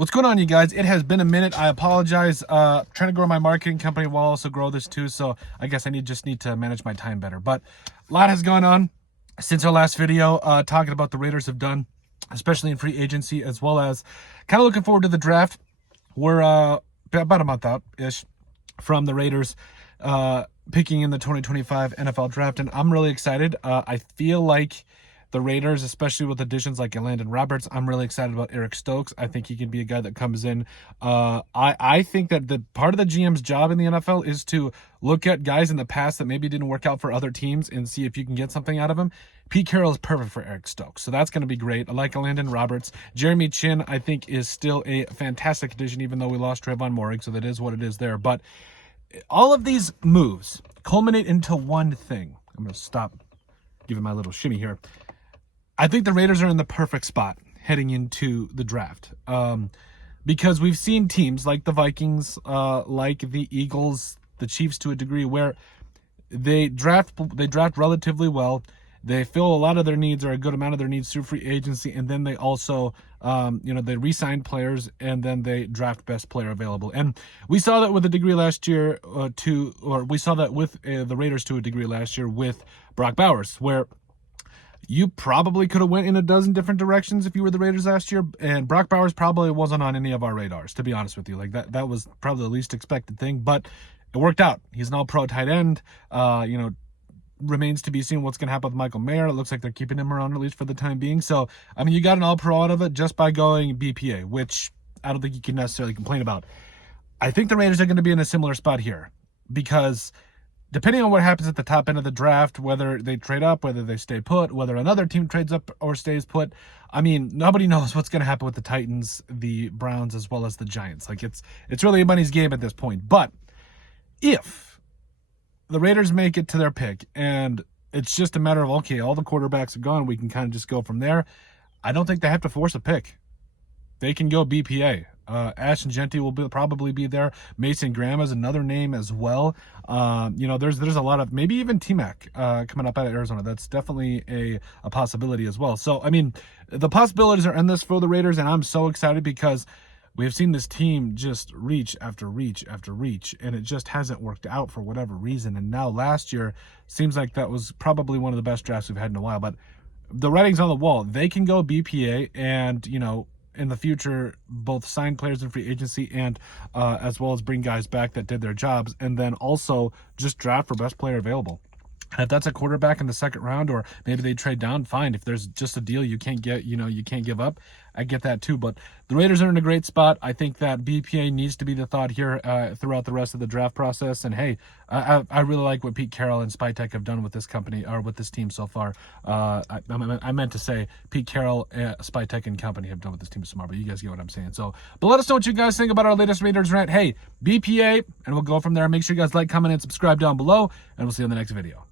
What's going on, you guys? It has been a minute. I apologize. Trying to grow my marketing company while also grow this too. So I guess I just need to manage my time better. But a lot has gone on since our last video, talking about the Raiders have done, especially in free agency, as well as kind of looking forward to the draft. We're about a month out-ish from the Raiders picking in the 2025 NFL draft, and I'm really excited. I feel like the Raiders, especially with additions like Landon Roberts, I'm really excited about Eric Stokes. I think he can be a guy that comes in. I think that the part of the GM's job in the NFL is to look at guys in the past that maybe didn't work out for other teams and see if you can get something out of them. Pete Carroll is perfect for Eric Stokes, so that's going to be great. I like Landon Roberts. Jeremy Chin, I think, is still a fantastic addition, even though we lost Trayvon Moehrig, so that is what it is there. But all of these moves culminate into one thing. I'm going to stop giving my little shimmy here. I think the Raiders are in the perfect spot heading into the draft, because we've seen teams like the Vikings, like the Eagles, the Chiefs to a degree, where they draft relatively well. They fill a lot of their needs, or a good amount of their needs, through free agency, and then they also, they re-sign players, and then they draft best player available. And we saw that with a degree last year, we saw that with the Raiders to a degree last year with Brock Bowers, where you probably could have went in a dozen different directions if you were the Raiders last year, and Brock Bowers probably wasn't on any of our radars, to be honest with you. Like that was probably the least expected thing, but it worked out. He's an all-pro tight end. Remains to be seen what's going to happen with Michael Mayer. It looks like they're keeping him around, at least for the time being. So, I mean, you got an all-pro out of it just by going BPA, which I don't think you can necessarily complain about. I think the Raiders are going to be in a similar spot here, because depending on what happens at the top end of the draft, whether they trade up, whether they stay put, whether another team trades up or stays put, I mean, nobody knows what's going to happen with the Titans, the Browns, as well as the Giants. Like, it's really a money's game at this point. But if the Raiders make it to their pick and it's just a matter of, okay, all the quarterbacks are gone, we can kind of just go from there, I don't think they have to force a pick. They can go BPA. Ashton Genty will probably be there. Mason Graham is another name as well. There's a lot of, maybe even T-Mac coming up out of Arizona. That's definitely a possibility as well. So, I mean, the possibilities are endless for the Raiders, and I'm so excited because we have seen this team just reach after reach after reach, and it just hasn't worked out for whatever reason. And now last year seems like that was probably one of the best drafts we've had in a while. But the writing's on the wall. They can go BPA and, in the future, both sign players in free agency and as well as bring guys back that did their jobs, and then also just draft for best player available. And if that's a quarterback in the second round, or maybe they trade down, fine. If there's just a deal you can't get, you can't give up, I get that too. But the Raiders are in a great spot. I think that BPA needs to be the thought here throughout the rest of the draft process. And hey, I really like what Pete Carroll and Spytek have done with this company, or with this team so far. I meant to say Pete Carroll, Spytek and company have done with this team so far, but you guys get what I'm saying. So, but let us know what you guys think about our latest Raiders rant. Hey, BPA, and we'll go from there. Make sure you guys like, comment, and subscribe down below, and we'll see you in the next video.